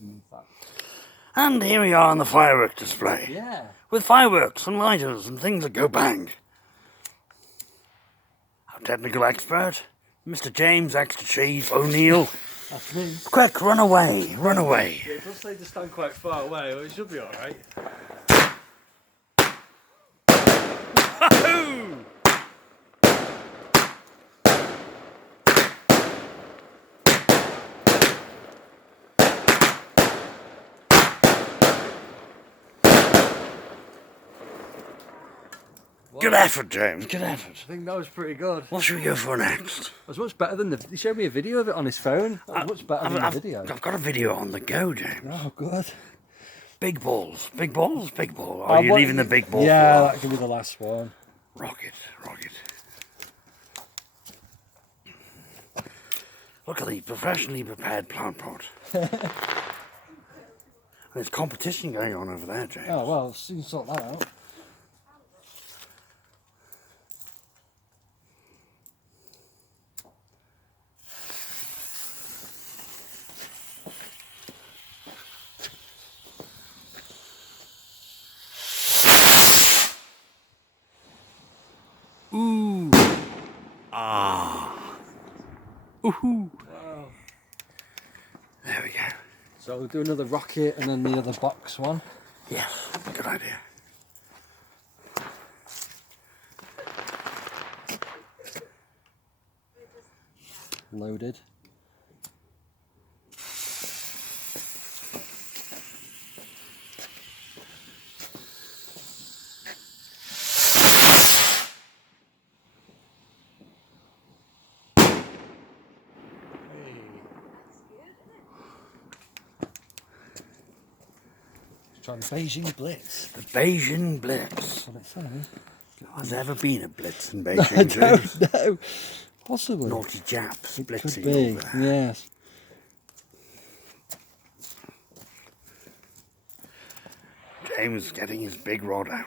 in fact. And here we are on the firework display. Yeah. With fireworks and lighters and things that go bang. Our technical expert, Mr. James Extra Cheese O'Neill. That's me. Quick, run away, run away. Yeah, it does say to stand quite far away, but it should be alright. Good effort, James, good effort. I think that was pretty good. What should we go for next? It was much better than he showed me a video of it on his phone. That was much better than the video. I've got a video on the go, James. Oh, good. Big balls, big balls, big ball. Are you leaving the big ball? Yeah, that could be the last one. Rocket, rocket. Look at the professionally prepared plant pot. There's competition going on over there, James. Oh, well, soon sort that out. Ooh. Ah. Ooh. Wow. There we go. So we'll do another rocket and then the other box one. Yes, good idea. Loaded. Try the Beijing Blitz. The Beijing Blitz. That's what it says. Has there ever been a blitz in I Beijing? don't know. Possibly. Naughty Japs It could blitzing be, over there. yes. James is getting his big rod out.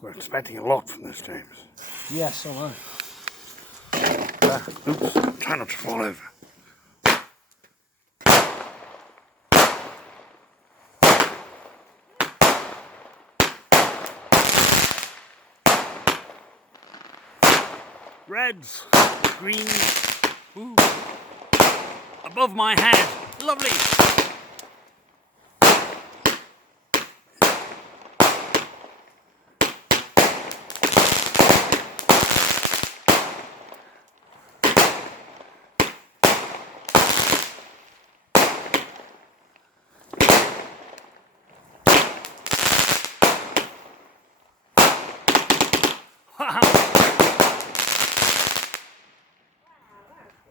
We're expecting a lot from this, James. Yes, so am Oops, try not to fall over. Reds, greens, ooh. Above my head, lovely.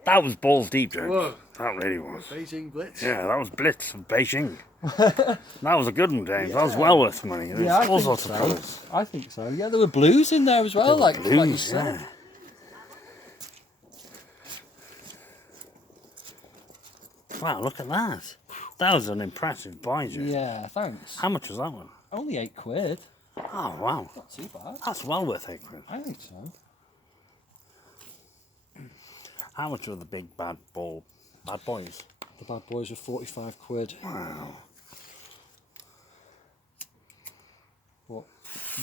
That was balls deep, James. Whoa. That really was. Beijing Blitz. Yeah, that was Blitz of Beijing. That was a good one, James. That was well worth the money. There's Yeah, I all think sorts of so. colours. I think so. Yeah, there were blues in there as well, like you Blues, said. yeah. Wow, look at that. That was an impressive buy, James. Yeah, thanks. How much was that one? Only £8. Oh, wow. Not too bad. That's well worth £8. I think so. How much were the big bad boys? The bad boys were £45. Wow. But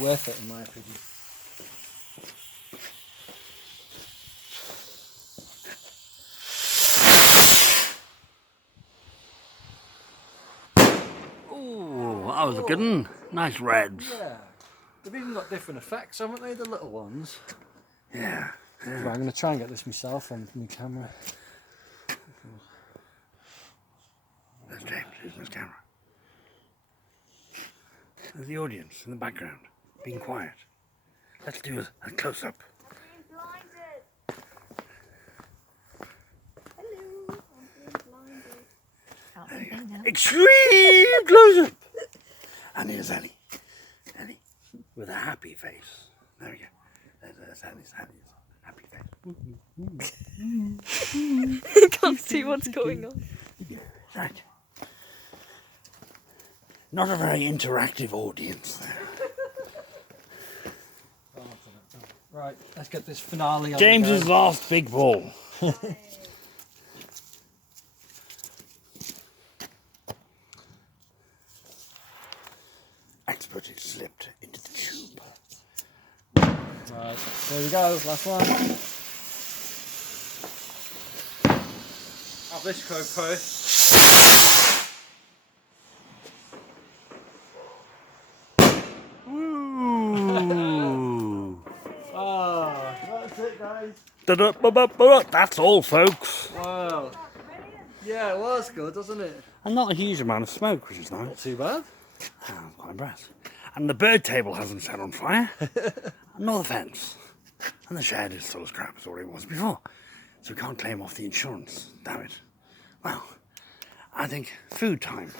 worth it in my opinion. Ooh, that was a good one. Nice reds. Yeah. They've even got different effects, haven't they, the little ones? Yeah. Right, I'm going to try and get this myself on my camera. There's James, here's his camera. There's the audience in the background, being quiet. Let's do a close-up. Extreme close-up! And here's Ellie. Ellie, with a happy face. There we go. There's Ellie's happy face. You can't see what's going on. Right. Not a very interactive audience there. Right, let's get this finale on. James's last big ball. Expertly slipped into the tube. Right, there we go, last one. Have this cocoa. Woo! Oh, that's it, guys. That's all, folks. Wow. Yeah, it was good, wasn't it? And not a huge amount of smoke, which is nice. Not too bad. I'm quite impressed. And the bird table hasn't set on fire. Nor the fence. And the shed is still as crap as what it was before. So we can't claim off the insurance. Damn it. Well, I think food time.